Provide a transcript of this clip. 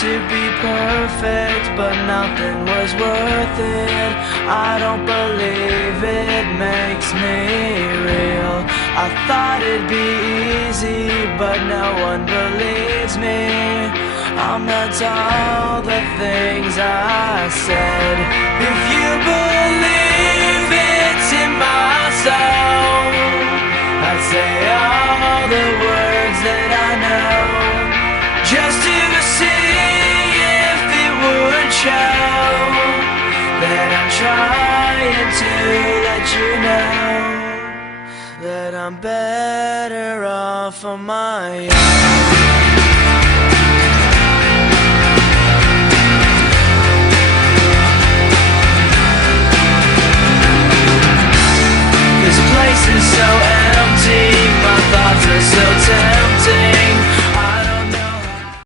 to be perfect, but nothing was worth it. I don't believe it makes me real. I thought it'd be easy, but no one believes me. I meant all the things I said. If you believe it's in my soul, I'd say all the words that I know, just to see if it would show that I'm trying to let you know that I'm better off on my own. This place is so empty, my thoughts are so